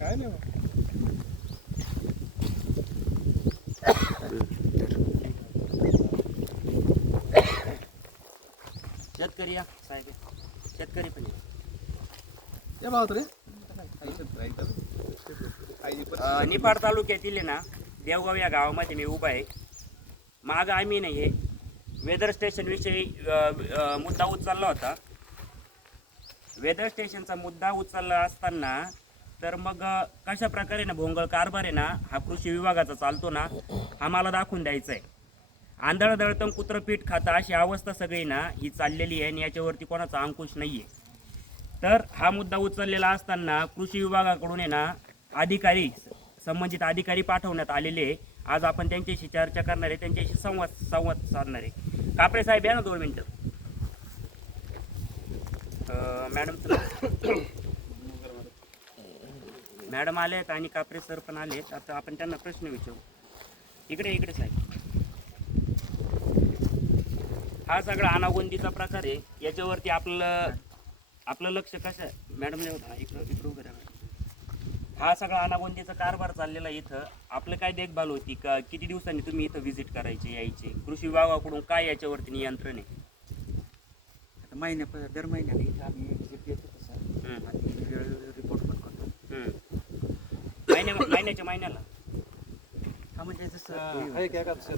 काय नाही. शेतकरी या साहेब शेतकरी पण या. भावात रे अ, निफाड तालुक्यातील आहे ना देवगाव या गावामध्ये मी उभा आहे माग आम्ही नाही आहे वेदर स्टेशन विषयी अ, अ, मुद्दा उचलला होता वेदर स्टेशनचा मुद्दा उचलला असताना तर मग कशा प्रकारे ना भोंगळ कारभार आहे ना हा कृषी विभागाचा चालतो ना हा मला दाखवून द्यायचा आहे आंधळ दळतम कुत्रपीठ खाता अशी अवस्था सगळी ना ही चाललेली आहे आणि याच्यावरती कोणाचा अंकुश नाही आहे तर हा मुद्दा उचललेला असताना कृषी विभागाकडून आहे ना अधिकारी संबंधित अधिकारी पाठवण्यात आलेले आज आपण त्यांच्याशी चर्चा करणार आहे त्यांच्याशी संवाद संवाद साधणार आहे. कापरे साहेब या ना दोन मिनटं. मॅडम मॅडम आले आहेत आणि कापरे सर पण आले आहेत आता आपण त्यांना प्रश्न विचारू. इकडे इकडे साहेब. हा सगळा अनागोंदीचा प्रकार आहे. याच्यावरती आपलं आपलं लक्ष कसं आहे मॅडम होता इकडं इकडं उभं राहा. हा सगळा अनागोंदीचा कारभार चाललेला आहे इथं. आपलं काय देखभाल होती? का किती दिवसांनी तुम्ही इथं व्हिजिट करायचे यायचे? कृषी विभागाकडून काय याच्यावरती नियंत्रण आहे? आता महिन्या प- दर महिन्याला इथं आम्ही visit देतो तसं. हम्म, आणि रिपोर्ट पण करतो. महिन्या महिन्याच्या महिन्याला? हा म्हणजे जसं हा, आता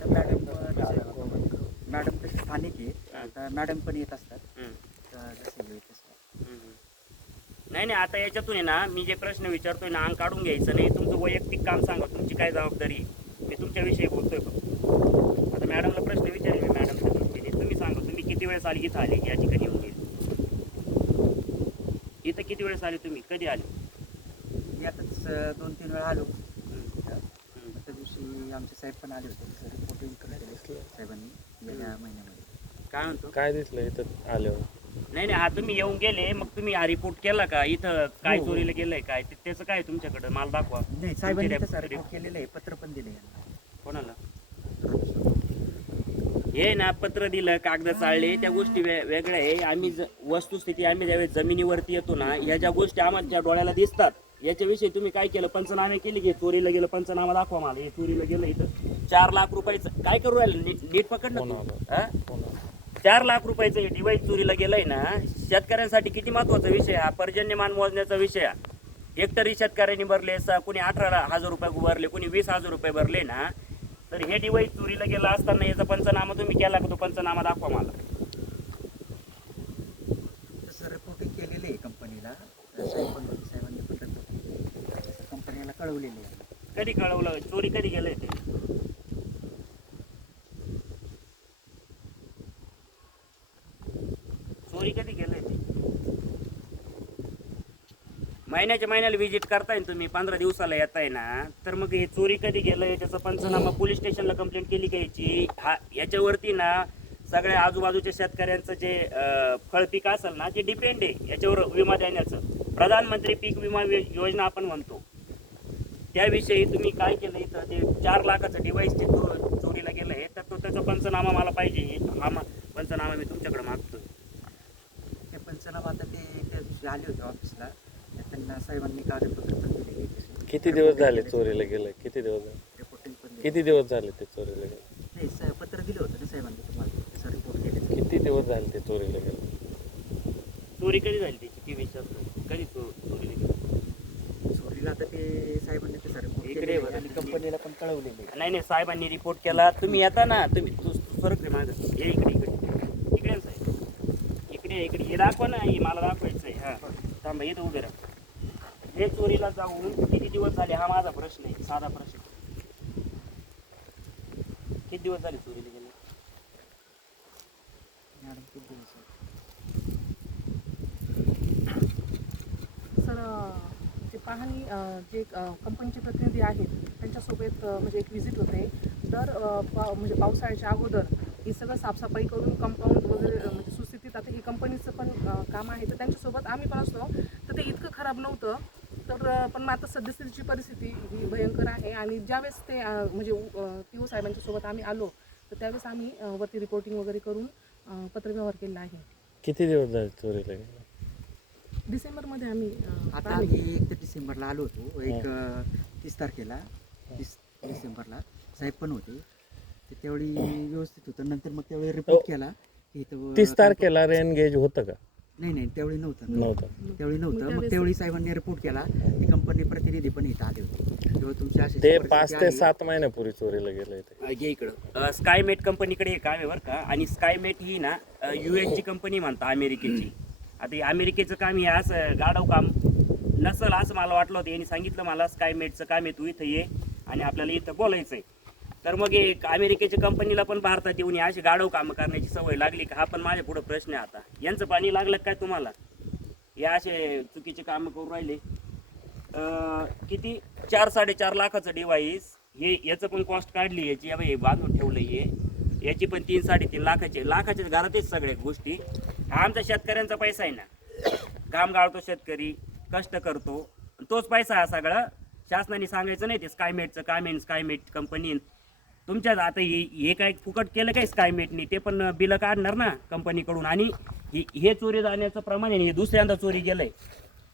मॅडम मॅडम कसे स्थानिक आहे आता मॅडम पण येत असतात. हम्म, तर जसं तसं हम्म. नाही नाही आता याच्यातून आहे ना मी जे प्रश्न विचारतोय ना अंग काढून घ्यायचं नाही. तुमचं वैयक्तिक काम सांगा. तुमची काय जबाबदारी आहे. मी तुमच्याविषयी बोलतोय फक्त. आता मॅडमला प्रश्न विचारेल मी मॅडमच्या दृष्टीने तुम्ही सांगा तुम्ही किती वेळेस आली? इथं आले. या ठिकाणी येऊन गेले. इथं किती वेळेस आले तुम्ही? कधी आले? मी आताच दोन तीन वेळा आलो. त्या दिवशी आमचे साहेब पण आले होते. केलं साहेबांनी. गेल्या महिन्यामध्ये. काय म्हणतो? काय दिसलं इथं आल्यावर? नाही नाही. हा तुम्ही येऊन गेले. मग तुम्ही हा रिपोर्ट केला का? इथं काय हो. चोरीला गेलंय काय? ते- त्याचं काय तुमच्याकडे? मला दाखवा. नाही साहेबांनी रिपोर्ट केलेलं आहे. पत्र पण दिले कोणाला? हे ना पत्र दिलं कागद चाळले त्या गोष्टी वे- वेगळ्या आहे आम्ही ज- वस्तुस्थिती आम्ही ज्यावेळेस जमिनीवरती येतो ना ह्या ज्या गोष्टी आम्हाला डोळ्याला दिसतात याच्याविषयी तुम्ही काय केलं पंचनामे केले की चोरीला गेलं पंचनामा दाखवा मला हे चोरीला गेलं इथं चार लाख रुपयाचं काय करू राहिलं नीट नीट पकड ना तू. हा? चार लाख रुपयाचं हे डिवाइस चोरीला गेलंय ना शेतकऱ्यांसाठी किती महत्त्वाचा विषय हा पर्जन्यमान मोजण्याचा विषय हा. हेक्टरी शेतकऱ्यांनी भरले स- कोणी अठरा हजार रुपये भरले कोणी वीस हजार रुपये भरले ना तर हे डिवाइस चोरीला गेला असताना याचा पंचनामा तुम्ही केला का? तो पंचनामा दाखवा मला. तसं रिपोर्टिंग केलेलं आहे कंपनीला पण कंपनीला कळवलेलं आहे. कधी कळवलं? चोरी कधी गेलंय ते चोरी कधी गेलंय ते महिन्याच्या महिन्याला व्हिजिट करताय ना तुम्ही पंधरा दिवसाला येताय ना तर मग हे चोरी कधी गेलं त्याचा पंचनामा पोलीस स्टेशनला कंप्लेंट केली का याची? हा याच्यावरती ना सगळ्या आजूबाजूच्या शेतकऱ्यांचं जे फळ पीक असेल ना ते डिपेंड आहे याच्यावर विमा देण्याचं. प्रधानमंत्री पीक विमा योजना आपण म्हणतो. त्याविषयी तुम्ही काय केलं इथं? ते चार लाखाचं डिव्हाइस ते चो- चोरीला गेलं आहे तर तो त्याचा पंचनामा मला पाहिजे. हा पंचनामा मी तुमच्याकडे मागतोय. ते पंचनामा आता ते त्या दिवशी आले होते ऑफिसला त्यांना साहेबांनी कागदपत्र पण दिलेली किती दिवस झाले चोरीला गेलं? किती दिवस झाले? रिपोर्टिंग पण दिली. किती दिवस झाले ते चोरीला गेलं? नाही साहेब पत्र दिलं होतं ना साहेबांनी तुम्हाला रिपोर्ट केलेलं किती दिवस झाले ते चोरीला गेलं? चोरी कधी झाली त्याची? ती विचारतो कधी चो चोरीला गेली? चोरीला आता ते साहेबांनी रिपोर्ट इकडे बघा. आणि कंपनीला पण कळवलेलं नाही नाही साहेबांनी रिपोर्ट केला. तुम्ही येता ना तुम्ही तू तू सरक रे मागं. ये इकडे इकडे. इकडे साहेब. इकडे इकडे. हे दाखवा ना हे मला दाखवायचं आहे हां. थांबा इथं उभे राहा. हे चोरीला जाऊन किती दिवस झाले? हा माझा प्रश्न आहे. साधा प्रश्न किती दिवस झाले चोरीला गेले? सर ते पाहणी जे कंपनीचे प्रतिनिधी आहेत त्यांच्यासोबत म्हणजे एक व्हिजिट होते. दर अ, पा म्हणजे पावसाळ्याच्या अगोदर ही सगळं साफसफाई करून कंपाऊंड वगैरे म्हणजे सुस्थितीत आता हे कंपनीचं पण काम आहे. तर त्यांच्यासोबत आम्ही पण असतो. तर ते इतकं खराब नव्हतं. तर पण मग आता सद्यस्थितीची परिस्थिती ही भयंकर आहे आणि ज्यावेळेस ते म्हणजे पी ओ साहेबांच्या सोबत आम्ही आलो तर त्यावेळेस आम्ही वरती रिपोर्टिंग वगैरे करून पत्रव्यवहार केला आहे. किती दिवस झाले चोरीला गेलं डिसेंबरमध्ये आम्ही आता आम्ही एक तर डिसेंबरला आलो होतो. एक तीस तारखेला तीस डिसेंबरला साहेब पण होते. ते त्यावेळी व्यवस्थित होतं. नंतर मग त्यावेळी रिपोर्ट केला की तीस तारखेला रेन गेज होतं का? नाही नाही त्यावेळी नव्हतं. नव्हतं. त्यावेळी नव्हतं. मग त्यावेळी साहेबांनी रिपोर्ट केला. ते कंपनी प्रतिनिधी पण इथं आले होते. तेव्हा तुमच्या अशी ते पाच ते. सात महिन्यापूर्वी चोरीला गेलं ते घे इकडं. स्कायमेट कंपनीकडे हे काम आहे बरं का. आणि स्कायमेट ही ना यू ची कंपनी म्हणता अमेरिकेची. आता हे अमेरिकेचं काम हे असं गाडव काम नसल असं मला वाटलं होतं. यांनी सांगितलं मला स्कायमेटचं काम आहे तू इथं ये आणि आपल्याला इथं बोलायचं आहे तर मग एक अमेरिकेच्या कंपनीला पण भारतात येऊन हे अशी गाडव कामं करण्याची सवय लागली का? हा पण माझ्या पुढं प्रश्न आहे आता. यांचं पाणी लागलं काय तुम्हाला? हे असे चुकीचे कामं करून राहिले. किती? चार साडेचार लाखाचं डिव्हाइस हे याचं पण कॉस्ट काढली याची बाई हे बांधून ठेवलं हे. याची पण तीन साडेतीन लाखाचे लाखाच्या घरातच सगळ्या गोष्टी. हा आमचा शेतकऱ्यांचा पैसा आहे ना. घाम गाळतो शेतकरी कष्ट करतो. तोच पैसा हा सगळा. शासनाने सांगायचं नाही ते स्कायमेटचं काम स्कायमेट कंपनी तुमच्याच आता हे हे काय फुकट केलं काय स्कायमेटने ते पण बिलं काढणार ना कंपनीकडून. आणि हे चोरी जाण्याचं प्रमाण आहे हे दुसऱ्यांदा चोरी गेलंय.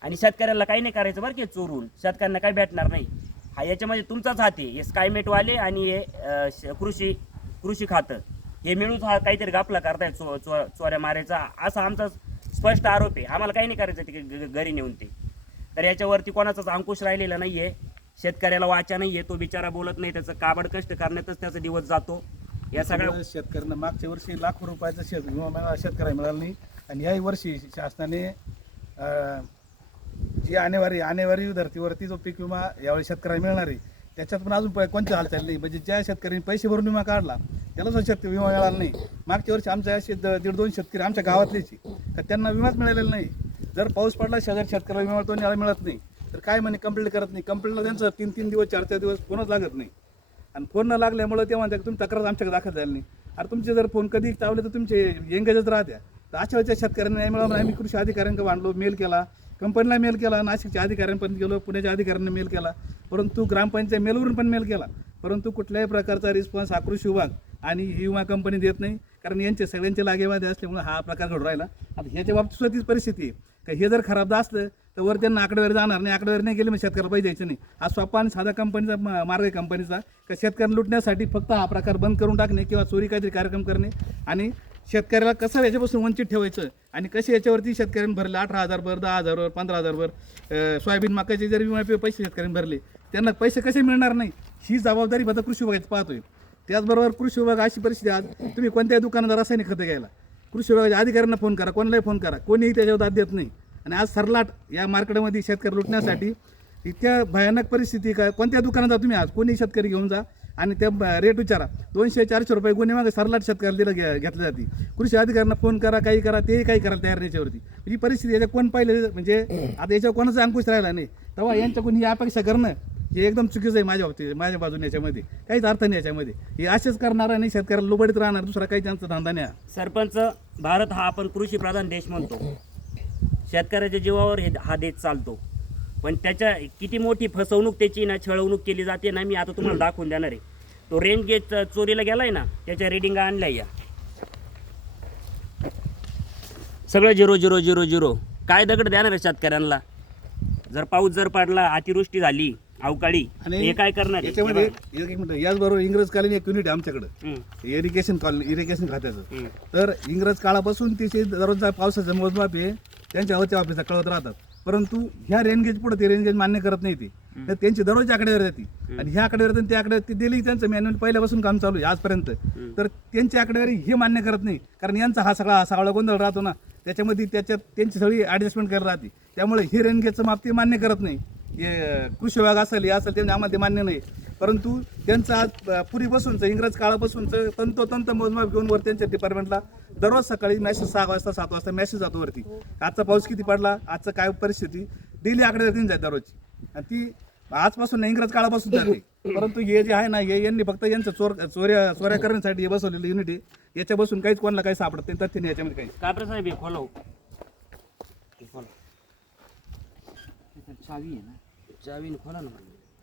आणि शेतकऱ्याला काही नाही करायचं बरं की चोरून. शेतकऱ्यांना काही भेटणार नाही. हा याच्यामध्ये तुमचाच हात आहे. हे स्कायमेटवाले आणि हे कृषी कृषी खातं. हे मिळून हा काहीतरी गापला करताय चो चो चोऱ्या मारायचा. असा आमचा स्पष्ट आरोप आहे. आम्हाला काही नाही करायचं ते घरी नेऊन ते. तर याच्यावरती कोणाचाच अंकुश राहिलेला नाही आहे शेतकऱ्याला वाचा नाही आहे तो बिचारा बोलत नाही त्याचं काबड कष्ट करण्यातच त्याचा दिवस जातो. या सगळ्या शेतकऱ्यांना मागच्या वर्षी लाखो रुपयाचा शेत विमा मिळाला शेतकऱ्याला मिळाला नाही. आणि याही वर्षी शासनाने अं, जी आणेवारी आणेवारी धर्तीवरती जो पीक विमा यावेळी शेतकऱ्याला मिळणार आहे त्याच्यात पण अजून प- कोणती हालचाल नाही. म्हणजे ज्या शेतकऱ्यांनी पैसे भरून विमा काढला त्याला सुद्धा शेतकरी विमा मिळाला नाही. मागच्या वर्षी आमच्या असे द- दीड दोन शेतकरी आमच्या गावातलेच आहे. तर त्यांना विमाच मिळालेला नाही. जर पाऊस पडला शेजार शेतकऱ्याला विमा मिळतो आणि याला मिळत नाही. तर काय म्हणे कंप्लेंट करत नाही. कंप्लेंटला त्यांचं तीन तीन दिवस चार चार दिवस फोनच लागत नाही. आणि फोन न लागल्यामुळे ते म्हणतात तुम्ही तक्रार आमच्याकडे दाखल झाली नाही. अरे तुमचे जर फोन कधी चावले तर तुमचे एंगेजच राहत्या. तर अशा वेळेच्या शेतकऱ्यांना नाही मिळालं आम्ही कृषी अधिकाऱ्यांकडे मांडलो मेल केला. कंपनीला मेल केला नाशिकच्या अधिकाऱ्यांपर्यंत गेलो पुण्याच्या अधिकाऱ्यांना मेल केला. परंतु ग्रामपंचायत मेलवरून पण मेल केला. परंतु कुठल्याही प्रकारचा रिस्पॉन्स हा कृषी विभाग आणि ही विमा कंपनी देत नाही. कारण यांचे सगळ्यांचे लागेवादे असल्यामुळे हा प्रकार घडून राहिला. आता ह्याच्या बाबतीत सुद्धा तीच परिस्थिती आहे. का हे जर खराब असलं तर वर त्यांना आकडेवारी जाणार नाही. आकडेवारी नाही गेले मग शेतकऱ्याला पाहिजे द्यायचं नाही. हा सोपा आणि साधा कंपनीचा मार्ग आहे कंपनीचा का शेतकऱ्यांना लुटण्यासाठी फक्त हा प्रकार बंद करून टाकणे किंवा चोरी काहीतरी कार्यक्रम करणे? आणि शेतकऱ्याला कसं याच्यापासून वंचित ठेवायचं? आणि कसे याच्यावरती शेतकऱ्यांनी भरले? अठरा हजार भर दहा हजारवर पंधरा हजारवर सोयाबीन मकाचे जर विमा पैसे शेतकऱ्यांनी भरले त्यांना पैसे कसे मिळणार नाही? ही जबाबदारी फक्त कृषी विभागाची पाहतोय. त्याचबरोबर कृषी विभाग अशी परिस्थिती आज तुम्ही कोणत्याही दुकानात रासायनिक खतं घ्यायला. कृषी विभागाच्या अधिकाऱ्यांना फोन करा कोणालाही फोन करा. कोणीही त्याच्यावर दाद देत नाही. आणि आज सरलाट या मार्केटमध्ये शेतकरी लुटण्यासाठी इतक्या भयानक परिस्थिती का कोणत्या दुकानात जा तुम्ही आज? कोणी शेतकरी घेऊन जा आणि त्या रेट विचारा. दोनशे चारशे रुपये गुन्हे मागे सरलाट शेतकऱ्याला दिलं घे जाते. कृषी अधिकाऱ्यांना फोन करा काही करा तेही काही करायला तयार नाही याच्यावरती. म्हणजे ही परिस्थिती याच्या कोण पाहिलं? म्हणजे आता याच्यावर कोणाचा अंकुश राहिला नाही. तेव्हा यांच्याकडून ही अपेक्षा करणं हे एकदम चुकीचं आहे माझ्या बाबतीत माझ्या बाजूने याच्यामध्ये. काहीच अर्थ नाही याच्यामध्ये. हे असेच करणार आणि शेतकऱ्याला लुबडीत राहणार दुसरा काही त्यांचा धंदा नाही सरपंच भारत हा आपण कृषी प्रधान देश म्हणतो. शेतकऱ्याच्या जीवावर हे हा देश चालतो. पण त्याच्या किती मोठी फसवणूक त्याची ना छळवणूक केली जाते ना मी आता तुम्हाला दाखवून देणार आहे. तो रेंज गेज चोरीला गेलाय ना त्याच्या रेडिंग आणल्या या. सगळं झिरो झिरो झिरो झिरो काय दगड देणार आहे शेतकऱ्यांना? जर पाऊस जर पडला अतिवृष्टी झाली अवकाळी हे काय करणार आहे? याच्यामध्ये एक एक मिनिट याचबरोबर इंग्रज एक युनिट आहे आमच्याकडं. इरिगेशन कॉलनी इरिगेशन खात्याचं. तर इंग्रज काळापासून तिचे दररोजचा पावसाचं मोजमाप हे त्यांच्या वरच्या ऑफिसला कळवत राहतात. परंतु ह्या रेनगेज पुढे ते रेनगेज मान्य करत नाही ते. तर त्यांची दररोजची आकडेवारी जाते आणि ह्या आकडेवारी त्या आकडेवारी ती दिली त्यांचं मॅन्युअल पहिल्यापासून काम चालू आहे आजपर्यंत. तर त्यांची आकडेवारी हे मान्य करत नाही. कारण यांचा हा सगळा हा सगळा गोंधळ राहतो ना. त्याच्यामध्ये त्याच्यात त्यांची सगळी ॲडजस्टमेंट करत राहते. त्यामुळे हे रेनगेजचं माप ते मान्य करत नाही. हे कृषी विभाग असेल हे असेल ते आम्हाला ते मान्य नाही. परंतु त्यांचं आज अ, पूर्वीपासूनचं इंग्रज काळापासूनचं तंतोतंत मोजमाप घेऊन वर त्यांच्या डिपार्टमेंटला दररोज सकाळी मेसेज सहा वाजता सात वाजता मेसेज जातो वरती. आजचा पाऊस किती पडला? आजचं काय परिस्थिती? डेली आकडेवारी जाते दररोजची. आणि ती आजपासून नाही, इंग्रज काळापासून जाते परंतु हे जे आहे ना हे यांनी फक्त यांचं चोर चोऱ्या चोऱ्या करण्यासाठी हे बसवलेलं युनिट आहे. याच्या बसून काहीच कोणाला काही सापडत नाही तथ्य नाही याच्यामध्ये काही. कापरे साहेब हे खोलव. चावी आहे ना. चावीने खोला ना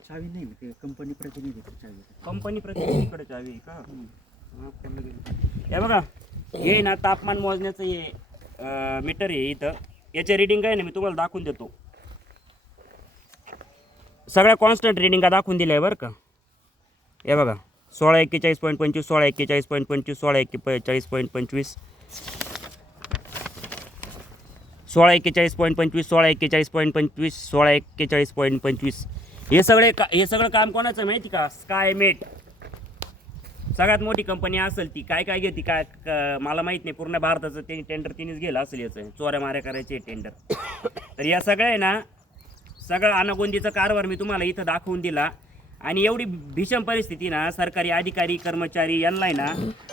चावी नाही ते कंपनी प्रतिनिधी चावी. कंपनी प्रतिनिधीकडे चावी आहे का? हा. हे बघा हे ना तापमान मोजण्याचं हे मीटर आहे इथं. याचे रिडिंग काय ना मी तुम्हाला दाखवून देतो. सगळ्या कॉन्स्टंट रिडिंगा दाखवून दिल्या आहे बरं का? हे बघा सोळा एक्केचाळीस पॉईंट पंचवीस सोळा एक्केचाळीस पॉईंट पंचवीस सोळा एक्केचाळीस पॉईंट पंचवीस. सोळा एक्केचाळीस पॉईंट पंचवीस सोळा एक्केचाळीस पॉईंट पंचवीस सोळा एक्केचाळीस पॉईंट पंचवीस. हे सगळे का हे सगळं काम कोणाचं माहिती का? स्कायमेट सगळ्यात मोठी कंपनी असेल ती. काय काय घेते? काय मला माहीत नाही. पूर्ण भारताचं ते टेंडर तिनेच गेलं असेल याचं. चोऱ्या माऱ्या करायचे टेंडर तर या सगळ्या आहे ना सगळं अनागोंदीचा कारभार मी तुम्हाला इथं दाखवून दिला. आणि एवढी भीषण परिस्थिती ना सरकारी अधिकारी कर्मचारी यांना आहे ना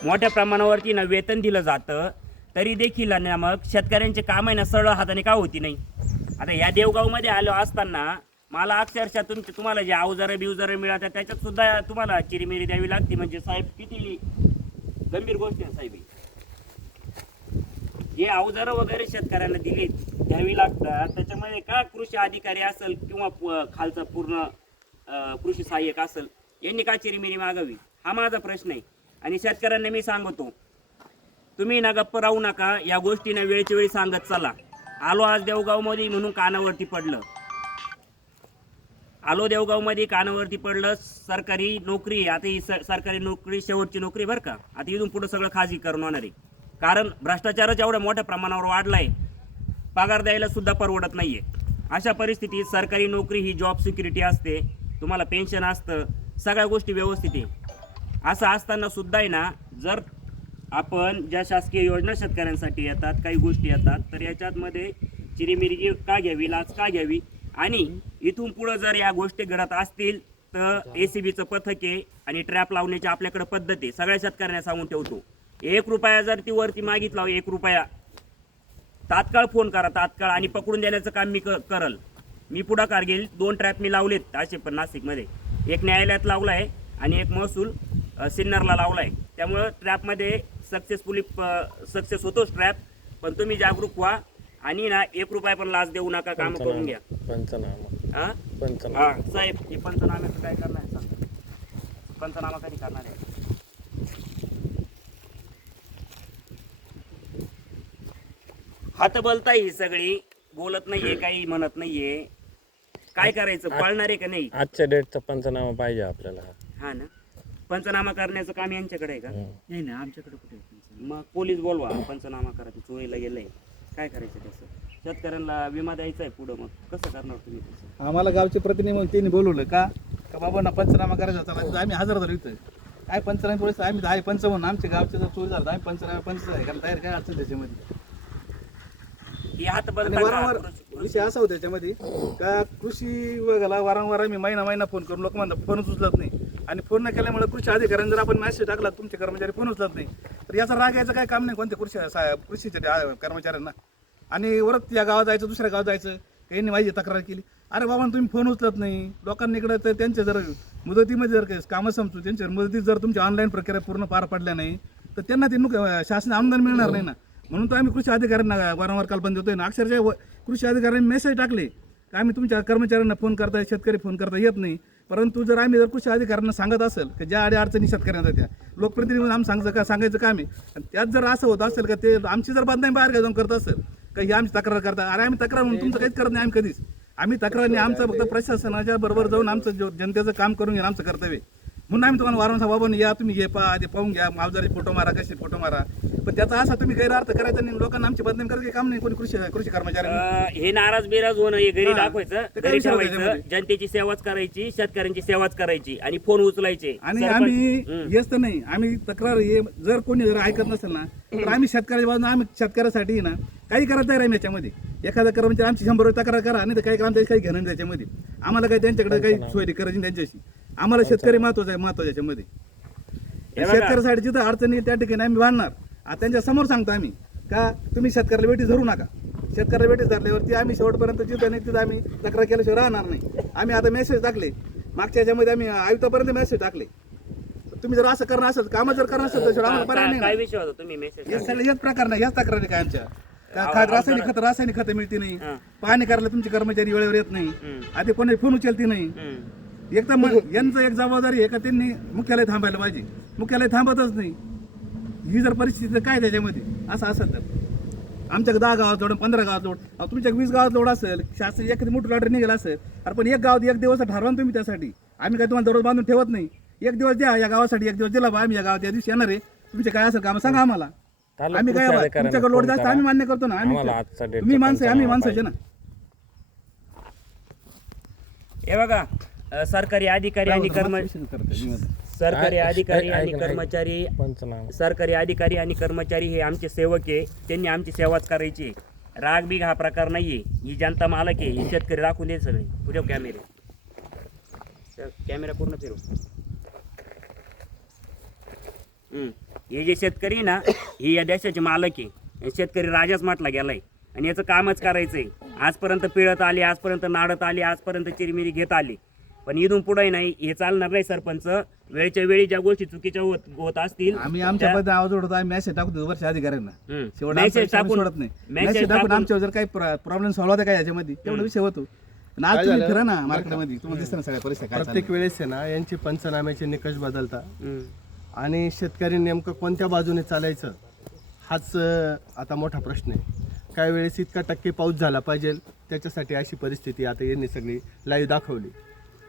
मोठ्या प्रमाणावरती ना वेतन दिलं जातं. तरी देखील ना मग शेतकऱ्यांचे काम आहे ना सरळ हाताने का होती नाही? आता या देवगावमध्ये आलो असताना मला अक्षरशः तुमचे तुम्हाला जे अवजारं बिवजारं मिळतात त्याच्यात सुद्धा तुम्हाला चिरीमिरी द्यावी लागते. म्हणजे साहेब किती गंभीर गोष्ट आहे साहेब हे. जे अवजारं वगैरे शेतकऱ्यांना दिली द्यावी लागतात. त्याच्यामध्ये का कृषी अधिकारी असेल किंवा खालचा पूर्ण कृषी सहाय्यक असेल यांनी का चिरीमिरी मागावी? हा माझा प्रश्न आहे. आणि शेतकऱ्यांना मी सांगतो तुम्ही ना गप्प राहू नका. या गोष्टीने वेळच्या वेळी सांगत चला. आलो आज देवगावमध्ये म्हणून कानावरती पडलं. आलो देवगावमध्ये कानावरती पडलं सरकारी नोकरी आहे. आता ही सर सरकारी नोकरी शेवटची नोकरी बरं का. आता इथून पुढं सगळं खाजगी करून होणार आहे. कारण भ्रष्टाचारच एवढ्या मोठ्या प्रमाणावर वाढलाय. पगार द्यायला सुद्धा परवडत नाहीये. अशा परिस्थितीत सरकारी नोकरी ही जॉब सिक्युरिटी असते. तुम्हाला पेन्शन असतं. सगळ्या गोष्टी व्यवस्थित आहे. असं असताना सुद्धा आहे ना जर आपण ज्या शासकीय योजना शेतकऱ्यांसाठी येतात काही गोष्टी येतात तर याच्यातमध्ये चिरीमिरी का घ्यावी लाच का घ्यावी? आणि इथून पुढं जर या गोष्टी घडत असतील तर एसीबीचं पथक आहे आणि ट्रॅप लावण्याची आपल्याकडे पद्धत आहे. सगळ्या शेतकऱ्यांना सांगून ठेवतो. एक रुपया जर ती वरती मागितला एक रुपया. तात्काळ फोन करा तात्काळ. आणि पकडून देण्याचं काम मी क करल. मी पुढाकार घेईल. दोन ट्रॅप मी लावलेत असे पण नाशिकमध्ये. एक न्यायालयात लावला आहे आणि एक महसूल सिन्नरला लावला आहे त्यामुळं ट्रॅपमध्ये सक्सेसफुली सक्सेस होतोच ट्रॅप पण तुम्ही जागरूक व्हा. आणि ना एक रुपया पण लाच देऊ नका काम करून घ्या. पंचनामा. हा? पंचनामा. हा साहेब हे पंचनाम्याचं काय करणार आहे सांगा. पंचनामा कधी करणार आहे? हात बोलताय ही सगळी. बोलत नाहीये काही म्हणत नाहीये. काय करायचं पाळणार आहे का नाही? आजच्या डेटचा पंचनामा पाहिजे आपल्याला. हा ना? पंचनामा करण्याचं काम यांच्याकडे आहे का. नाही ना आमच्याकडे कुठे? मग पोलीस बोलवा पंचनामा करा ते चोरीला गेलंय. काय करायचं त्याचं? शेतकऱ्यांना विमा द्यायचा आहे पुढं मग. कसं करणार तुम्ही आम्हाला गावचे प्रतिनिधी म्हणून त्यांनी बोलवलं का का बाबा ना पंचनामा करायचा तिथं आम्ही हजर झालो इथं. काय पंचनामा थोडेस आम्ही दहा पंच म्हणून. आमच्या गावचे जर चोरी झालं तर आम्ही पंचनामा पंच आहे कारण तयार काय अडचण त्याच्यामध्ये? ही हात आणि बदलता वारंवार? विषय असा होता त्याच्यामध्ये का कृषी विभागाला वारंवार आम्ही महिना महिना फोन करून लोक म्हणतात फोनच उचलत नाही. आणि फोन न केल्यामुळे कृषी अधिकाऱ्यांनी जर आपण मेसेज टाकला तुमचे कर्मचारी फोन उचलत नाही. तर याचा राग यायचं काय काम नाही कोणत्या कृषी सा- कृषीच्या कर्मचाऱ्यांना. आणि वरत या गावात जायचं दुसऱ्या गावात जायचं यांनी माझी तक्रार केली. अरे बाबा तुम्ही फोन उचलत नाही. लोकांनी इकडे तर त्यांच्या जर मुदतीमध्ये जर काही कामं समजू त्यांच्या मुदतीत जर तुमची ऑनलाईन प्रक्रिया पूर्ण पार पडल्या नाही तर त्यांना ते नुक शासन अनुदान मिळणार नाही ना. म्हणून तर आम्ही कृषी अधिकाऱ्यांना वारंवार कल्पना देतोय ना. अक्षरशः व- कृषी अधिकाऱ्यांनी मेसेज टाकले. की आम्ही तुमच्या कर्मचाऱ्यांना फोन करताय शेतकरी फोन करता येत नाही. परंतु जर आम्ही जर कृषी अधिकाऱ्यांना सांगत असेल की ज्या अडी अडचणी शेतकऱ्यांना त्या लोकप्रतिनिधी म्हणून आम्ही सांगचं का सांगायचं काम आहे आणि त्यात जर असं होत असेल का ते आमची जर बदनामी बाहेर जाऊन करत असेल का ही आमची तक्रार करता अरे आम्ही तक्रार म्हणून तुमचं काहीच करत नाही आम्ही कधीच आम्ही तक्रारने आमचं फक्त प्रशासनाच्या बरोबर जाऊन आमचं जनतेचं काम करून घेणं आमचं कर्तव्य आहे. म्हणून आम्ही तुम्हाला वारंवार सांगू, बाबा या तुम्ही हे पहा ते पाहून घ्या मावजारी फोटो मारा कसे फोटो मारा पण त्याचा असा तुम्ही गैरअर्थ करायचा नाही लोकांना आमची बदनामी करायचं काम नाही कोणी कृषी कृषी कर्मचारी अं, हे नाराज बिराज होणं हे घरी हा. दाखवायचं ते काय घरी विषय होता ठेवायचं त्याच्यामध्ये? जनतेची सेवाच करायची शेतकऱ्यांची सेवाच करायची आणि फोन उचलायचे आणि सरपंच- आम्ही. हेच तर नाही आम्ही तक्रार हे जर कोणी जर ऐकत नसेल ना तर आम्ही शेतकऱ्याच्या बाजूने आम्ही शेतकऱ्यासाठी ना काही करत नाही आम्ही याच्यामध्ये एखादा कर्मचारी आमची शंभर रुपये तक्रार करा आणि काही काम काही घेणं नाही त्याच्यामध्ये आम्हाला काही त्यांच्याकडे काही सोयी करायची नाही त्यांच्याशी आम्हाला शेतकरी महत्त्वाचा आहे महत्त्वाचा याच्यामध्ये. हे बघा. शेतकऱ्यासाठी जिथं अडचणी येईल त्या ठिकाणी आम्ही वाढणार. आता त्यांच्यासमोर सांगतो आम्ही का तुम्ही शेतकऱ्याला बेटी धरू नका. शेतकऱ्याला बेटी धरल्यावरती आम्ही शेवटपर्यंत जिथं नाही तिथं आम्ही तक्रार केल्याशिवाय राहणार नाही. आम्ही आता मेसेज टाकले. मागच्या याच्यामध्ये आम्ही आयुक्तापर्यंत मेसेज टाकले. तुम्ही जर असं करणार असेल कामं जर करणार असेल तर आम्हाला पर्याय काय नाही काय ना. विषय होता तुम्ही मेसेज हे सगळे हेच प्रकार नाही याच तक्रारी काय आमच्या? का रासायनिक खत रासायनिक खतं मिळती नाही. हा. पाहणी करायला तुमचे कर्मचारी वेळेवर येत नाही. हम्म. आधी कोणी फोन उचलती नाही. एक तर मग यांचं एक जबाबदारी आहे का त्यांनी मुख्यालय थांबायला पाहिजे? मुख्यालय थांबतच नाही. ही जर परिस्थिती तर काय त्याच्यामध्ये? असं असेल तर. आमच्या दहा गावात लोड पंधरा गावात अहो, तुमच्या वीस गावात लोड असेल शास्त्री एखादी मोठी लॉटरी निघेल असेल अरे पण एक गावात एक दिवस ठरवा तुम्ही त्यासाठी. आम्ही काय तुम्हाला दररोज बांधून ठेवत नाही. एक दिवस द्या या गावासाठी एक दिवस दिला बा आम्ही या गावात या दिवशी येणार आहे. तुमचे काय असेल काम सांगा आम्हाला. आम्ही काय तुमच्याकडे लोड फोन जास्त. आम्ही मान्य करतो ना आम्ही तुम्ही माणसं आहे, आम्ही माणसाचे ना. हे बघा अ, सरकारी अधिकारी आणि कर्म सरकारी अधिकारी आणि. कर्मचारी पंचनामा सरकारी अधिकारी आणि कर्मचारी हे आमचे सेवक आहे. त्यांनी आमची सेवाच करायची आहे. राग बिग हा प्रकार नाहीये. ही जनता मालक आहे. ही शेतकरी राखून दे सगळे. पुढे कॅमेरे तर कॅमेरा पूर्ण फिरू हम्म. हे जे शेतकरी आहे ना ही या देशाचे मालक आहे. हे शेतकरी राजाच म्हटला गेलाय. आणि याचं कामच करायचंय. आजपर्यंत पिळत आली आजपर्यंत नाडत आली आजपर्यंत चिरमिरी घेत आली. पण इथून पुढे नाही हे चालणार नाही सरपंच. वेळच्या वेळी ज्या गोष्टी चुकीच्या होत होत असतील आम्ही आमच्या पद्धती आवाज उडवतो आम्ही मेसेज टाकतो वर्ष अधिकाऱ्यांना. हम्म. शेवट Message आमचा विषय आम्ही टाकून- सोडत नाही. message मेसेज टाकून टाकून- आमच्यावर जर काही प्रॉब्लेम सॉल्व्ह होता काय याच्यामध्ये तेवढा विषय होतो. आणि आज तुम्ही फिरा ना मार्केटमध्ये तुम्हाला दिसतं ना सगळ्या परिस्थिती काय प्रत्येक वेळेस आहे ना यांचे पंचनाम्याचे निकष बदलतात. हम्म. आणि शेतकरी नेमकं कोणत्या बाजूने चालायचं हाच अं, आता मोठा प्रश्न आहे. काही वेळेस इतका टक्के पाऊस झाला पाहिजे त्याच्यासाठी अशी परिस्थिती आता यांनी सगळी लाईव्ह दाखवली.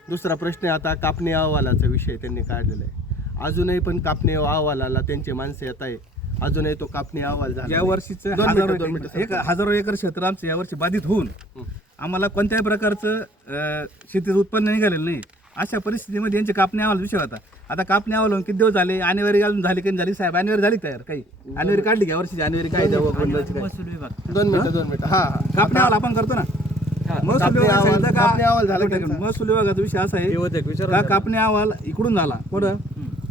दुसरा प्रश्न आहे आता कापणी अहवालाचा विषय त्यांनी काढलेला आहे. अजूनही पण कापणी अहवालाला त्यांचे माणसं येत आहे अजूनही तो कापणी अहवाल झाला या नाही. वर्षीचं दोन हजारो मिनिटं, दोन मिनिटं, एक हजारो एकर क्षेत्र आमचं या वर्षी बाधित होऊन आम्हाला कोणत्याही प्रकारचं अं, शेतीचं उत्पन्न निघालेलं नाही. अशा परिस्थितीमध्ये यांचे कापणी अहवाल विषय होता. आता कापणी अहवाल होऊन किती दिवस झाले? आणेवारी घालून झाली की नाही झाली? साहेब आणेवारी झाली तयार काही? आणेवारी काढली का वर्षी? आणेवारी काय? द्यावं काय? दोन मिनिटं दोन मिनिटं. हा हा. कापणी अहवाल आपण करतो ना? महसूल विभागाने अहवाल- सांगितलं का- कापणी अहवाल झाला का त्यांचा? महसूल विभागाचा विषय असा आहे का कापणी अहवाल इकडून झाला? कुठं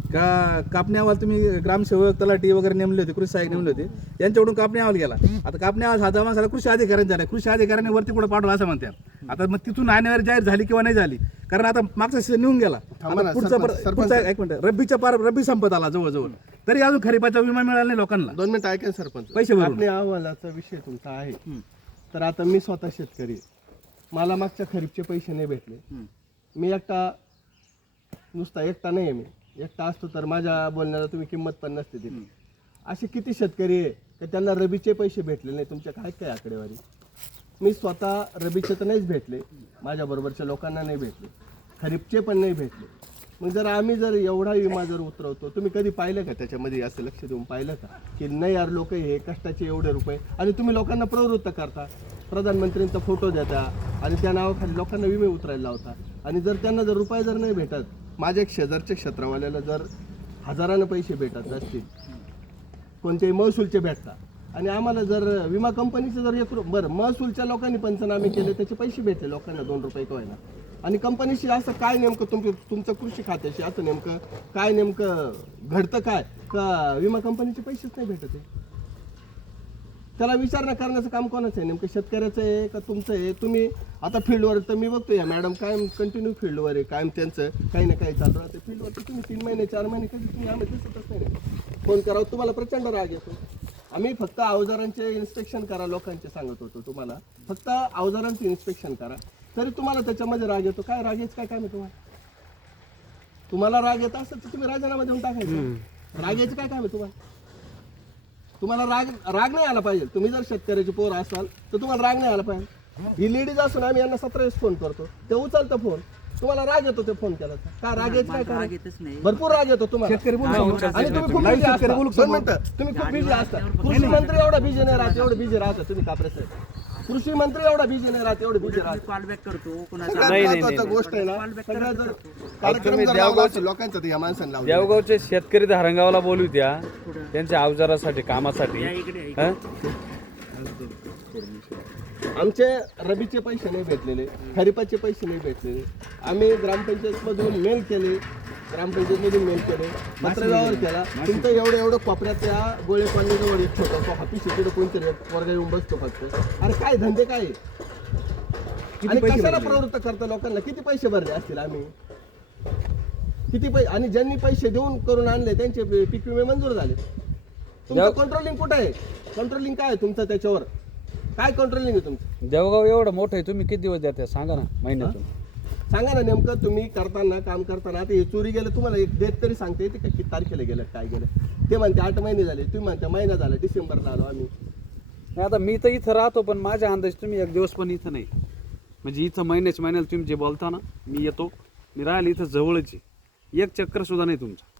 का कापणी अहवाल तुम्ही ग्रामसेवक तलाठी वगैरे नेमले होते कृषी सहाय्यक नेमले होते यांच्याकडून कापणी अहवाल गेला. आता कापणी अहवाल साधा माणसाला कृषी अधिकाऱ्यांचा झाला. कृषी अधिकाऱ्यांनी वरती कुठं पाठवला असं म्हणतात. आता मग तिथून आणेवारी जाहीर झाली किंवा नाही झाली? कारण आता मागचा सीझन निघून गेला. थांबा आता ना, पुढचा सरपंच- पर-. पुढचा एक मिनिट. रब्बीच्या पार रब्बी संपत आला जवळजवळ. तरी अजून खरीपाचा विमा मिळाला नाही लोकांना. दोन मिनिटं ऐका ना सरपंच. पैसे भरून. कापणी अहवालाचा विषय तुमचा आहे. तर आता मी स्वतः शेतकरी आहे. मला मागच्या खरीपचे पैसे नाही भेटले. मी एकटा नुसता एकटा नाही आहे मी. एकटा असतो तर माझ्या बोलण्याला तुम्ही किंमत पण नसते दिली. असे किती शेतकरी आहे की त्यांना रबीचे पैसे भेटले नाही? तुमच्या काय काय आकडेवारी? मी स्वतः रबीचे तर नाहीच भेटले. माझ्या बरोबरच्या लोकांना नाही भेटले. खरीपचे पण नाही भेटले. मग जर आम्ही जर एवढा विमा जर उतरवतो तुम्ही कधी पाहिलं का त्याच्यामध्ये असं लक्ष देऊन पाहिलं का? की नाही यार लोक हे कष्टाचे एवढे रुपये. आणि तुम्ही लोकांना प्रवृत्त करता. प्रधानमंत्र्यांचा फोटो देता आणि त्या नावाखाली लोकांना विमे उतरायला लावता. आणि जर त्यांना जर रुपये जर नाही भेटत माझ्या एक शेजारच्या क्षेत्रवाल्याला जर हजारानं पैसे भेटत असतील कोणत्याही महसूलचे भेटतात आणि आम्हाला जर विमा कंपनीचं जर एक रु- बरं महसूलच्या लोकांनी पंचनामे केले त्याचे पैसे भेटले लोकांना दोन रुपये का आणि कंपनीशी असं काय नेमकं तुमचं तुमचं कृषी खात्याशी असं नेमकं काय नेमकं घडतं काय? का विमा कंपनीचे पैसेच नाही भेटत आहे? त्याला विचारणा करण्याचं काम कोणाचं आहे? नेमकं शेतकऱ्याचं आहे का तुमचं आहे? तुम्ही आता फील्डवर तर मी बघतो या मॅडम कायम कंटिन्यू फील्डवर आहे कायम त्यांचं काही ना काही चालू राहतं. फील्डवर तर तुम्ही तीन महिने चार महिने कधी तुम्ही आम्ही दिसतच नाही. फोन करावं तुम्हाला प्रचंड राग येतो. आम्ही फक्त अवजारांचे इन्स्पेक्शन करा लोकांचे सांगत होतो तुम्हाला. फक्त अवजारांचे इन्स्पेक्शन करा. तरी तुम्हाला त्याच्यामध्ये राग येतो. काय राग यायचं? काय काम आहे तुम्हाला? तुम्हाला राग येत असेल तर तुम्ही राजीनामा देऊन टाकायचं. राग यायचं काय काम आहे तुम्हाला? तुम्हाला राग राग नाही आला पाहिजे. तुम्ही जर शेतकऱ्याचे पोर असाल तर तुम्हाला राग नाही आला पाहिजे. ही लेडीज असून आम्ही यांना सतरा वेळेस फोन करतो. ते उचलतं फोन तुम्हाला राग येतो ते फोन केला तर. का राग यायचं? काय कारण? येतच नाही. भरपूर राग येतो तुम्हाला. शेतकरी बोलू. आणि तुम्ही खूप बोलू असता. दोन मिनिटं. तुम्ही खूप बिझी असता. कृषी मंत्री एवढा बिझी नाही राहत एवढं बिझी राहता तुम्ही कापरे साहेब. कृषी मंत्री एवढा बिझी नाही राहत एवढं बिझी राहत. कॉल बॅक करतो कोणाचा महत्वाचं गोष्ट आहे ना सगळ्या जर कार्यक्रम जर लावला असेल, लोकांचा तर या माणसाने लावला देवगावचे शेतकरी धारणगावला बोलू द्या. त्यांच्या अवजारासाठी कामासाठी. या इकडे हं? आमचे रबीचे पैसे नाही भेटलेले खरीपाचे पैसे नाही भेटलेले. आम्ही ग्रामपंचायतमधून मेल केले. ग्रामपंचायतमधून मेल केले. पत्रव्यवहार केला. तुमचं एवढं एवढं कोपऱ्यात त्या गोळे पाण्याजवळ एक छोटा तो ऑफिस तिकडे कोणतरी वर्ग येऊन बसतो फक्त. अरे काय धंदे काय? आणि कशाला प्रवृत्त करता लोकांना? किती पैसे भरले असतील आम्ही? किती पैसे आणि ज्यांनी पैसे देऊन करून आणले त्यांचे पीक विमे मंजूर झाले. तुमचं कंट्रोलिंग कुठं आहे? कंट्रोलिंग काय आहे तुमचं त्याच्यावर? काय कंट्रोलिंग आहे तुमचं? देवगाव एवढं मोठं आहे तुम्ही किती दिवस द्या सांगा ना महिन्यातून. सांगा ना नेमकं तुम्ही करताना काम करताना आता हे चोरी गेलं तुम्हाला एक डेट तरी सांगता येते का? किती तारखेला गेलं काय गेलं? ते म्हणते आठ महिने झाले. तुम्ही म्हणता महिना झाला डिसेंबरला आलो आम्ही. नाही, आता मी तर इथं राहतो पण माझ्या अंदाज तुम्ही एक दिवस पण इथं नाही. म्हणजे इथं महिन्याच्या महिन्याला तुम्ही जे बोलता ना मी येतो. मी राहिलो इथं जवळच आहे. एक चक्कर सुद्धा नाही तुमचं.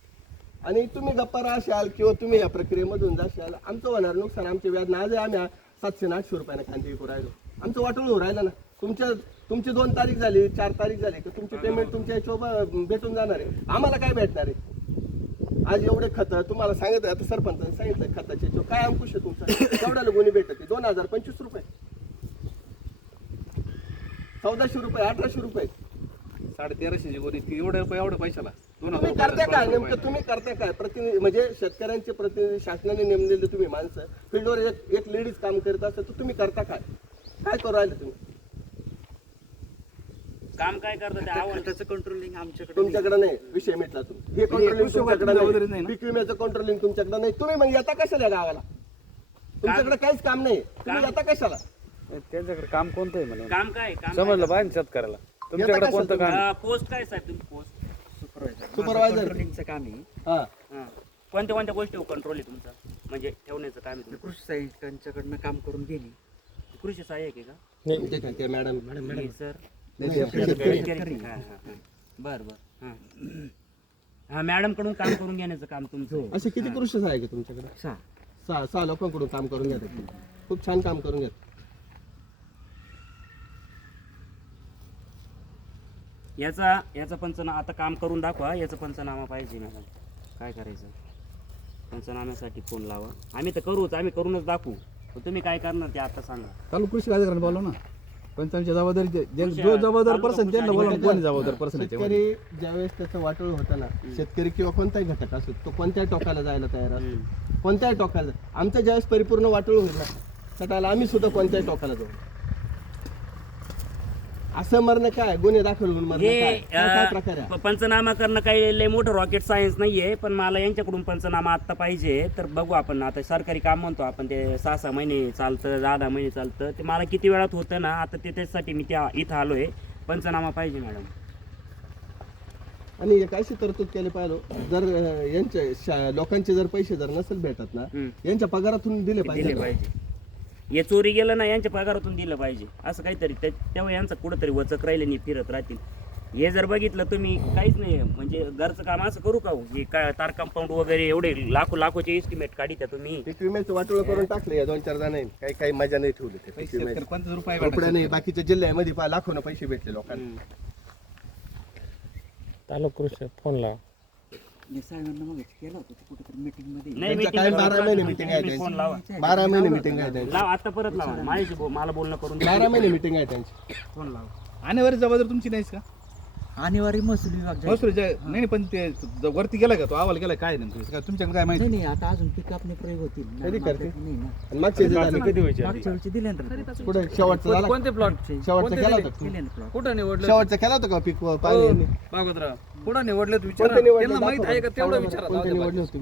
आणि तुम्ही गप्पा राहशाल किंवा तुम्ही या प्रक्रियेमधून जाशाल आमचं होणार नुकसान आमचे व्याज. आज आम्ही सातशे ना आठशे रुपयानं खांदी विकू राहिलो. आमचं वाटून होऊ राहिलं ना. तुमच्या तुमची दोन तारीख झाली चार तारीख झाली तर तुमची पेमेंट तुमच्या हिशोब भेटून जाणार आहे. आम्हाला काय भेटणार आहे? आज एवढे खत तुम्हाला सांगितलं आता सरपंचाने सांगितलं खताचे हिशोब काय अंकुश आहे तुमचा? केवढ्याला गुन्हे भेटत दोन हजार पंचवीस रुपये. चौदाशे रुपये अठराशे रुपये. साडे तेराशेची गोणी ती एवढ्या एवढ्या पैशाला. तुम्ही करता काय? नेमकं तुम्ही करता काय? प्रतिनिधी म्हणजे शेतकऱ्यांचे प्रतिनिधी शासनाने नेमलेले तुम्ही माणसं. फील्डवर एक एक लेडीज काम करत असेल तर तुम्ही करता काय? काय करू राहिले तुम्ही? काम काय करतं ते आवड त्याचं कंट्रोलिंग आमच्याकडे तुमच्याकडे नाही. विषय मिटला तुम्ही. हे कंट्रोलिंग तुमच्याकडे जबाबदारी नाही. नाही ना? पीक विम्याचं कंट्रोलिंग तुमच्याकडे नाही. तुम्ही मग येता कशाला गावाला? तुमच्याकडे काहीच काम नाही. तुम्ही येता कशाला? त्यांच्याकडे काम कोणतं आहे म्हणे? काम काय? काम समजलं पाहिजे शेतकऱ्याला. तुमच्याकडे कोणतं काम? पोस्ट काय साहेब? तुम्ही पोस्ट सुपरवायझर. कंट्रोलिंगचं काम आहे. हा. हां. कोणत्या कोणत्या गोष्टी कंट्रोल आहे तुमचं? म्हणजे ठेवण्याचं काम आहे तुमचं? कृषी सहाय्यकांच्याकडनं काम करून घेणे कृषी सहाय्यक आहे का? ते काय ते मॅडम नाही, सर. बरं बरं. हां. हां मॅडमकडून काम करून घेण्याचं काम तुमचं असे किती कृषी सहाय्यक आहे तुमच्याकडे? सहा. सहा सहा लोकांकडून काम करून घेतात. खूप छान काम करून घेतात. याचा याचा पंचनामा आता काम करून दाखवा याचा पंचनामा पाहिजे मॅडम काय करायचं? पंचनाम्यासाठी फोन लावा. आम्ही तर करूच आम्ही करूनच दाखवू. पण तुम्ही काय करणार ते आता सांगा. चालू कृषी अधिकाऱ्यांनी बोलव ना. पंचायतची जबाबदारी जे- जे- कृषी- जो जबाबदार पर्सन त्यांना बोलवून कोणी जबाबदार पर्सन आहे त्यामध्ये? शेतकरी ज्यावेळेस त्याचं वाटोळ होतं ना शेतकरी किंवा कोणताही घटक असो तो कोणत्याही टोकाला जायला तयार असतो. कोणत्याही टोकाला आमचं ज्यावेळेस परिपूर्ण वाटोळ होईल ना टायमाला आम्ही सुद्धा कोणत्याही टोकाला जाऊ. असं मरणं काय? गुन्हे दाखल होऊन मरणं हे काय? काय काय अं, प्रकार आहे? प- पंचनामा करणं काही लय मोठं रॉकेट सायन्स नाहीये पण मला यांच्याकडून पंचनामा आत्ता पाहिजे तर बघू आपण आता सरकारी काम म्हणतो आपण ते सहा सहा महिने चालतं दहा दहा महिने चालतं. ते मला किती वेळात होतं ना आता ते त्याच्यासाठी मी त्या इथं आलोय. पंचनामा पाहिजे मॅडम. आणि एक अशी तरतूद केली पाहिजे जर अं, यांचे शा- लोकांचे जर पैसे जर नसेल भेटत ना हम्म. यांच्या पगारातून दिले दिले पाहिजे. पाहिजे. हे चोरी गेलं ना यांच्या पगारातून दिलं पाहिजे. असं काहीतरी त्या- तेव्हा यांचं कुठंतरी वचक राहिले नाही फिरत राहतील. हे जर बघितलं तुम्ही काहीच नाही. म्हणजे घरचं काम असं करू का हो? हे काय तार कंपाऊंड वगैरे एवढे लाखो लाखोचे एस्टिमेट काढित्या तुम्ही? पीक विम्याचं वाटोळ करून टाकले या दोन चार जणांनी. काही काही मजा नाही ठेवली ते पीक शेतकरी विम्याचे. पंचवीस रुपये नाही बाकीच्या जिल्ह्यामध्ये पहा लाखोनं पैसे भेटले लोकांना. तालुका कृषी फोन लावा. मी साहेबांना मग केलं होतं ते कुठेतरी मीटिंगमध्ये नाही त्यांच्या काय बारा महिने मिटिंग आहे फोन त्यांची. लावा. बारा महिने मिटिंग आहे त्यांची. लावा आता परत लावा. माझ्याशी बो- मला बोलणं करून द्या. बारा महिने मिटिंग आहे त्यांची. फोन लावा. आणेवारी जबाबदारी तुमची नाहीच का? अनिवार्य महसूल विभाग. महसूल जे- नाही नाही, पण ते ज- वरती गेला का तो? अहवाल गेला? काय नेमकं काय तुमच्याकडे काय माहिती? नाही नाही आता अजून पिकअपने प्रयोग होतील. ना. कधी करते? नाही ना. आणि मागचे जे झाले. कधी व्हायचे मागच्या वेळची दिले ना report. खरीपाचं पुढे शेवटचा झाला? कोणते प्लॉट शेवटचा केला होता? का दिले ना plot. कुठं निवडलं? शेवटचा केला होता का पीक? भागवतराव कुठं निवडलं तू विचारा? कोणते निवडले? त्यांना माहीत आहे का. तेवढं विचारा. कोणते निवडले होते?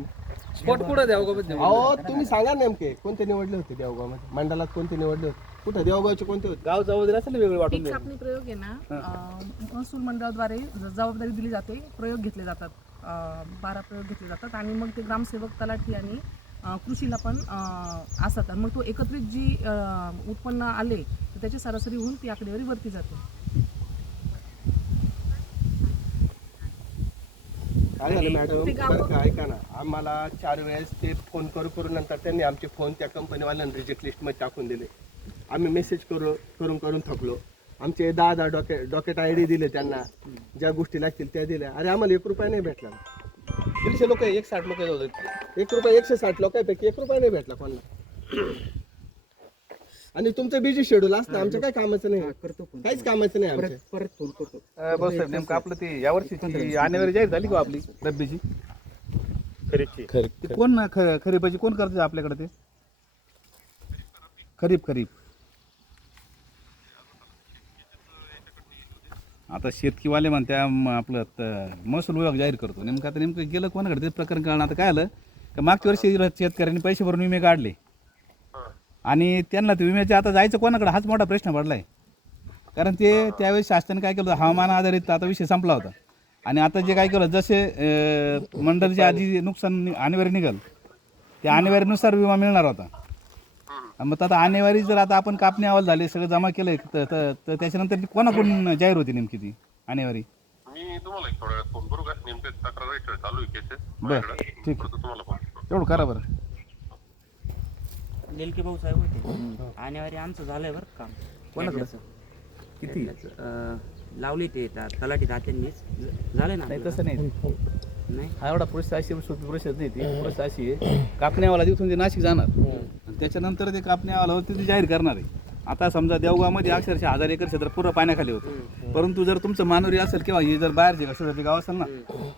स्पॉट कुठं द्यावं का अहो तुम्ही सांगा नेमके कोणते निवडले होते देवगावमध्ये? मंडलात कोणते निवडले होते? कुठे? देवगावचे कोणते होते? गाव जबाबदारी असेल ना वेगळी वाटून पीक द्या कापणी प्रयोग आहे ना अं, महसूल मंडळाद्वारे ज- जबाबदारी दिली जाते प्रयोग घेतले जातात. अं, बारा प्रयोग घेतले जातात आणि मग ते ग्रामसेवक तलाठी आणि अं, कृषीला पण अं, असतात. आणि मग तो एकत्रित जी अं, उत्पन्न आले तर त्याची सरासरी होऊन ती आकडेवारी वरती जाते. काय झालं मॅडम? ते गाव- बरं का ऐका ना. आम्हाला चार वेळेस ते फोन करू करू नंतर त्यांनी आमचे फोन त्या कंपनीवाल्यांना रिजेक्ट लिस्टमध्ये टाकून दिले. आम्ही मेसेज करू करून करून थकलो. आमचे दहा दहा डॉके डॉकेट आय डी दिले त्यांना. ज्या गोष्टी लागतील त्या दिल्या. अरे आम्हाला एक रुपया नाही भेटला. दीडशे लोक एक साठ लोक होते एक रुपया एकशे साठ लोकांपैकी एक रुपया नाही भेटला कोणाला. आणि तुमचं बिझी शेड्यूल असतं. आमच्या काय कामाचं नाही. करतो काहीच कामाचं नाही परत आमच्या परत फोन करतो. बस साहेब नेमकं आपलं ते यावर्षीची आणेवारी जाहीर झाली का आपली? रब्बीची? खरी ते कोण खरीपाची कोण करते आपल्याकडे ते? खरीप खरीप. आता शेतकीवाले म्हणत्या म- आपलं त- महसूल विभाग जाहीर करतो. नेमकं आता नेमकं गेलं कोणाकडे ते प्रकरण कारण आता काय आलं का मागच्या वर्षी शेतकऱ्यांनी पैसे भरून विमे काढले. आणि त्यांना ते विम्याचे आता जायचं कोणाकडे हाच मोठा प्रश्न पडला आहे कारण ते त्यावेळेस शासनाने काय केलं होतं, हवामान आधारित आता विषय संपला होता. आणि आता जे काय केलं जसे अं, मंडळच्या आधी नुकसान नि- अनिवार्य निघाल त्या अनिवार्यनुसार विमा मिळणार होता. मग आता आणेवारी जर आता आपण कापणी अहवाल झाले सगळं जमा केलंय तर तर- तर त्याच्यानंतर ती कोणाकडून जाहीर होती नेमकी ती आणेवारी? मी तुम्हाला एक थोड्या वेळात फोन करू का? नेमके तक्रार चालू आहे केसेस बरं ठीक आहे. तुम्हाला फोन करतो तेवढं करा बरं. दिलके भाऊ साहेब होते. आणेवारी आमचं झालंय बरं काम. कोणाकडं? किती? लावली ते त्या तलाठी तात्यांनीच झालंय ना नाही आपलं? तसं नाही. नाही. हा एवढा प्रोसेस अशी सोपी प्रोसेस नाही ती. प्रोसेस अशी आहे. कापणी अहवाला तिथून ते नाशिक जाणार. आणि त्याच्यानंतर ते कापणी अहवालावरती ते जाहीर करणार आहे. आता समजा देवगावमध्ये अक्षरशः हजार एकर क्षेत्र पूर्ण पाण्याखाली होतं. परंतु जर तुमचं मानोरी असेल किंवा हे जर बाहेरचे का शेजारचे गाव असेल ना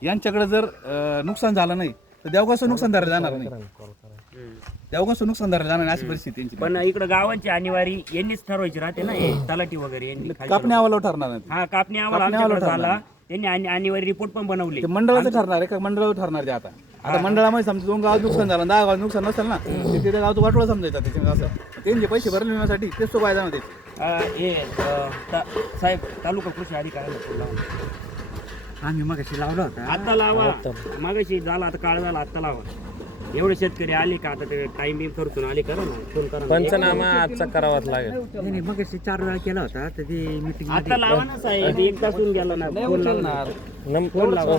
यांच्याकडे जर अं, नुकसान झालं नाही तर देवगावचं नुकसान धरलं जाणार नाही. देवगावचं नुकसान धरलं जाणार नाही अशी परिस्थिती त्यांची. पण इकडं गावांची आणेवारी यांनीच ठरवायची राहते ना हे तलाठी वगैरे यांनी खालच्या कापणी अहवालावर ठरणार नाही. हा कापणी आम्हाला आमच्याकडे झाला. त्यांनी आणि आणीवारी रिपोर्ट पण बनवले. ते मंडळाचं ठरणार आहे का? मंडळावर ठरणार ते आता. आता मंडळामध्ये समजा दोन गावात नुकसान झालं दहा गावात नुकसान नसेल ना ते तिथे गावचं वाटोळं समजायचं त्याच्यामध्ये असं. त्यांचे पैसे भरले विम्यासाठी तेच तो फायदा नव्हते अं, हे अं, ता- साहेब तालुका कृषी अधिकाऱ्याला फोन लावा. आम्ही मग लावला होता. आता लावा. मागाशी झाला आता काळ झाला आता लावा. एवढे शेतकरी आले का? आता ते टाइम बिम खर्चून आले करा ना. फोन करा ना. पंचनामा आजचा करावाच लागेल. नाही नाही, मग चार वेळा केला होता तर ती मिटिंग आता लावा ना साहेब एक तासून गेला ना. फोन नम- लावा.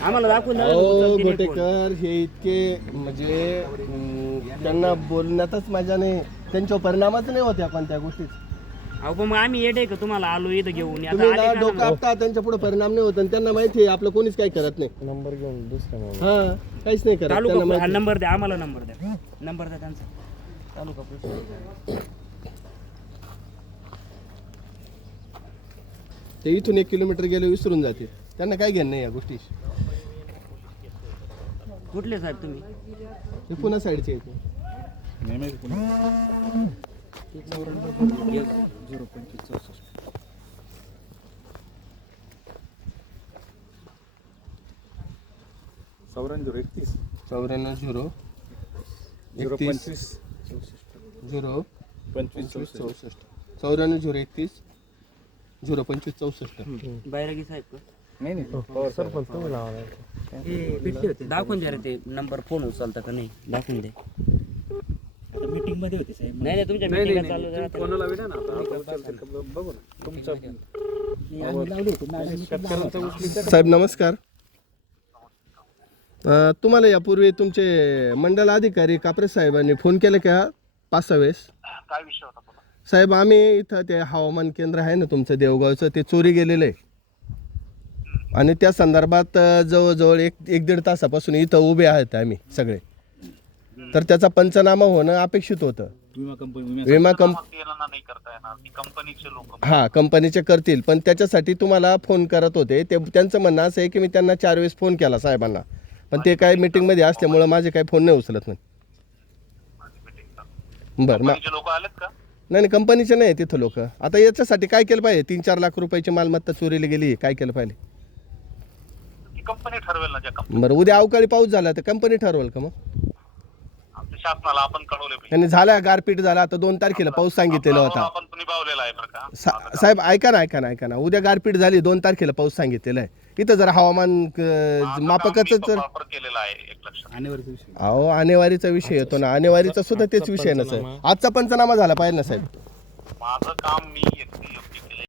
आम्हाला दाखवून द्या ना, अहो उचलते नाही फोन. गोटेकर हे इतके म्हणजे अं, त्यांना बोलण्यातच मजा नाही. त्यांच्यावर परिणामच नाही होत्या कोणत्या गोष्टीच. अहो पण मग आम्ही का तुम्हाला? आलो इथं घेऊन. आता तुम्ही आले ना का डोकं? आपता त्यांच्या पुढे परिणाम नाही होत. आणि त्यांना माहिती आहे आपलं कोणीच काही करत नाही. नंबर घेऊन दुसऱ्या मोबाईल हा काहीच नाही करत. तालुका त्यांना हा नंबर द्या आम्हाला नंबर द्या. नंबर द्या त्यांचा. तालुका. ते इथून एक किलोमीटर गेले विसरून जाते. त्यांना काय घेणं नाही या गोष्टी कुठले साहेब तुम्ही? पुन्हा साईडचे येते झिरो पंचवीस चौसष्ट चौऱ्याण्णव एकतीस. चौऱ्याण्णव झिरो झिरो एकतीस. पंचवीस. झिरो पंचवीस पंचवीस चौसष्ट. चौऱ्याण्णव झिरो एकतीस. झिरो पंचवीस चौसष्ट. बैरागी साहेब का? नाही नाही. सरपंच तुम्ही लावा. हे भेटले होते. दाखवून द्या रे ते. नंबर फोन उचलता का नाही? दाखवून दे. मीटिंगमध्ये होते साहेब. नाही नाही तुमच्या नाही नाही चालू नाही झाल्या. तुम्ही कोणाला विना ना? आता आपण उचलतील का बघू ना. तुमचं नाही, आम्ही लावले होते ना, आम्ही शेतकऱ्यांचा उचली साहेब नमस्कार. अं, तुम्हाला यापूर्वी तुमचे मंडल अधिकारी कापरे साहेबांनी फोन केला का पाच सहा वेळेस काय विषय होता तुला साहेब आम्ही इथं ते हवामान केंद्र आहे ना तुमचं देवगावचं ते चोरी गेलेलं आहे. आणि त्या संदर्भात अं, जवळजवळ एक एक दीड तासापासून इथं उभे आहेत आम्ही सगळे. तर त्याचा पंचनामा होणं अपेक्षित होतं. विमा कंपनी विमा कंप केलं ना नाही करता येणार. ती कंपनीचे लोक हां कंपनीचे करतील. पण त्याच्यासाठी तुम्हाला फोन करत होते. ते त्यांचं म्हणणं असं आहे की मी त्यांना चार वेळेस फोन केला साहेबांना. पण ते काय मीटिंगमध्ये असल्यामुळं माझे काही फोन नाही उचलत नाही बरं मग लोक आलेत का? नाही नाही कंपनीचे नाही आहे तिथं लोक. आता याच्यासाठी काय केलं पाहिजे? तीन चार लाख रुपयाची मालमत्ता चोरीला गेली काय केलं पाहिजे? ती कंपनी ठरवेल ना ज्या कंपनी बरं उद्या अवकाळी पाऊस झाला तर कंपनी ठरवल का मग? शासनाला आपण कळवले पाहिजे. आणि झाला गारपीट झाला. आता दोन तारखेला पाऊस सांगितलेला होता. आपण निभावलेला आहे बरं का. सा- साहेब ऐका ना ऐका ना ऐका ना. उद्या गारपीट झाली दोन तारखेला पाऊस सांगितलेला आहे. इथं जर हवामान मापकाचं तर वापर केलेला आहे एक लक्षात आणेवरचा विषय. अहो आणेवारीचा विषय येतो ना. आणेवारीचा सुद्धा तेच विषय ना साहेब. आजचा पंचनामा झाला पाहिजे ना साहेब. माझं काम मी